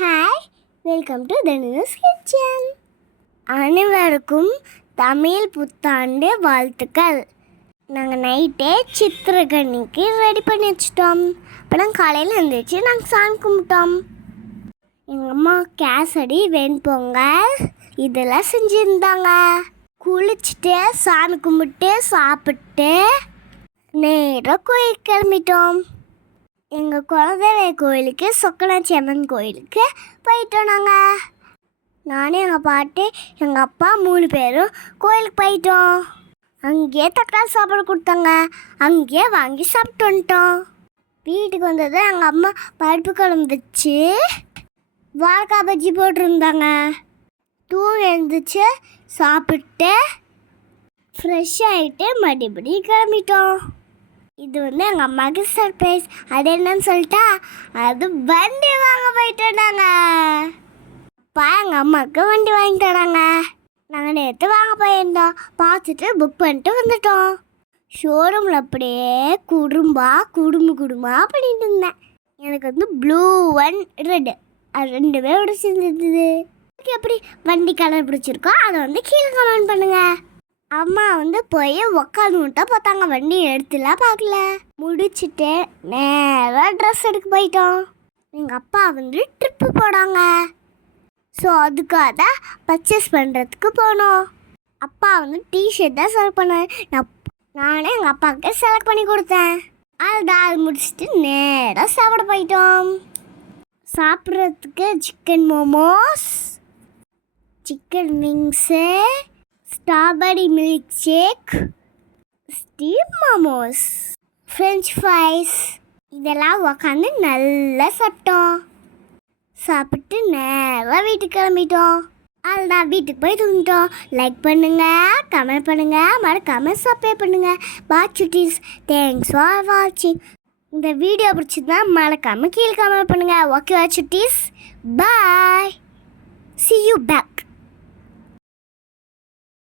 Hi, welcome to Dhanush kitchen. அனைவருக்கும் தமிழ் புத்தாண்டு வாழ்த்துக்கள். நாங்கள் நைட்டே சித்திரக்கனிக்கு ரெடி பண்ணி வச்சிட்டோம். அப்புறம் காலையில் எழுந்திரிச்சு நாங்கள் சாமி கும்பிட்டோம். எங்கள் அம்மா கேசரி வெண்பொங்கல் இதெல்லாம் செஞ்சுருந்தாங்க. குளிச்சுட்டு சாமி கும்பிட்டு சாப்பிட்டு நேராக கோயிலுக்கு கிளம்பிட்டோம். எங்கள் குலதெய்வ கோயிலுக்கு சொக்கனாச்சி அம்மன் கோயிலுக்கு போயிட்டோம். நானும் எங்கள் பாட்டி எங்கள் அப்பா 3 பேரும் கோயிலுக்கு போயிட்டோம். அங்கேயே தக்காளி சாப்பாடு கொடுத்தாங்க. அங்கேயே வாங்கி சாப்பிட்டு வந்துட்டோம். வீட்டுக்கு வந்தது எங்கள் அம்மா பருப்பு குழம்பு வச்சு வாழைக்காய் பஜ்ஜி போட்டிருந்தாங்க. தூங்கி எழுந்திரிச்சு சாப்பிட்டு ஃப்ரெஷ் ஆகிட்டு மறுபடியும் கிளம்பிட்டோம். இது எங்கள் அம்மாவுக்கு சர்ப்ரைஸ். அது என்னன்னு சொல்லிட்டா, அது வண்டி வாங்க போயிட்டோம். அப்பா எங்கள் அம்மாவுக்கு வண்டி வாங்கி தராங்க. நாங்கள் நேற்று வாங்க போயிருந்தோம். பார்த்துட்டு புக் பண்ணிட்டு வந்துட்டோம். ஷோரூமில் அப்படியே குடும்பமாக பண்ணிட்டு இருந்தேன். எனக்கு ப்ளூ அண்ட் ரெட் அது 2 பிடிச்சிருந்தது. எப்படி வண்டி கலர் பிடிச்சிருக்கோ அதை கீழே கமெண்ட் பண்ணுங்கள். அம்மா போய் உக்காந்துட்டா பார்த்தாங்க. வண்டி எடுத்துலாம் பார்க்கல. முடிச்சுட்டு நேராக ட்ரெஸ் எடுக்க போயிட்டோம். எங்கள் அப்பா ட்ரிப்பு போடாங்க. ஸோ அதுக்காக பர்ச்சேஸ் பண்ணுறதுக்கு போனோம். அப்பா டிஷர்ட் தான் செலக்ட் பண்ணேன். நானே எங்கள் அப்பாவுக்கு செலக்ட் பண்ணி கொடுத்தேன். அது முடிச்சுட்டு நேராக சாப்பிட போயிட்டோம். சாப்பிட்றதுக்கு chicken momos, chicken wings, strawberry milk shake, steam momos, french fries இதெல்லாம் உக்காந்து நல்லா சாப்பிட்டோம். சாப்பிட்டு நேராக வீட்டுக்கு கிளம்பிட்டோம். அதுதான் வீட்டுக்கு போய் தூங்கிட்டோம். லைக் பண்ணுங்கள், கமெண்ட் பண்ணுங்கள், மறக்காமல் சப்ஸ்கிரைப் பண்ணுங்கள். பாய் சுட்டீஸ், தேங்க்ஸ் ஃபார் வாட்சிங். இந்த வீடியோ பிடிச்சிருந்தா மறக்காமல் கீழே கமெண்ட் பண்ணுங்கள். Okay Chutties, bye, see you back.